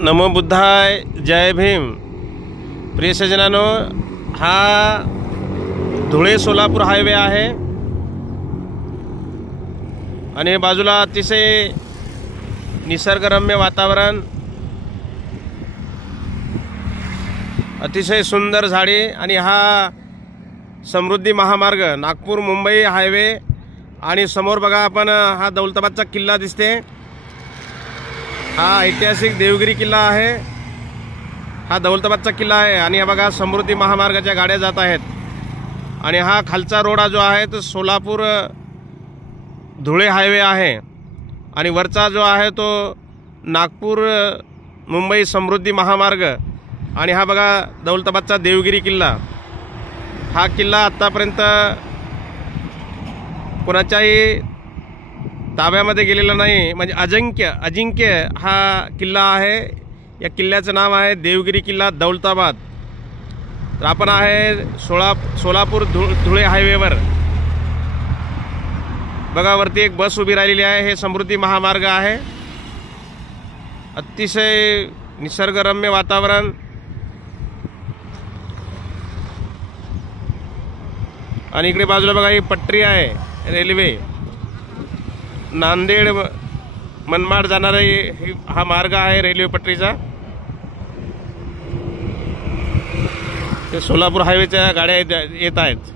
नमो बुद्धाय, जय भीम। प्रिय सज्जनांनो, हा धुळे सोलापूर हायवे आहे आणि बाजूला अतिशय निसर्गरम्य वातावरण, अतिशय सुंदर झाडे आणि हा समृद्धी महामार्ग नागपूर मुंबई हायवे। आणि समोर बघा आपण हा दौलताबादचा किल्ला दिसते। हा ऐतिहासिक देवगिरी किल्ला आहे। हा दौलताबादचा किल्ला आहे आणि हा बघा समृद्धी महामार्गाच्या गाड्या जात आहेत। आणि हा खालचा रोड जो आहे तो सोलापूर धुळे हायवे आहे आणि वरचा जो आहे तो नागपूर मुंबई समृद्धी महामार्ग। आणि हा बघा दौलताबादचा देवगिरी किल्ला। हा किल्ला आत्तापर्यंत कोणाच्याही ताब्यामध्ये गेलेला नाही, म्हणजे अजिंक्य हा किल्ला आहे। या किल्ल्याचं नाव आहे देवगिरी किल्ला दौलताबाद। तर आपण आहे सोलापूर धुळे हायवेवर। बघा वरती एक बस उभी राहिलेली आहे। हे समृद्धी महामार्ग आहे। अतिशय निसर्गरम्य वातावरण आणि इकडे बाजूला बघा ही पटरी आहे, रेल्वे नांदेड मनमाड जाणारा हा मार्ग आहे रेल्वे पटरीचा। ते सोलापूर हायवेच्या गाड्या येत आहेत।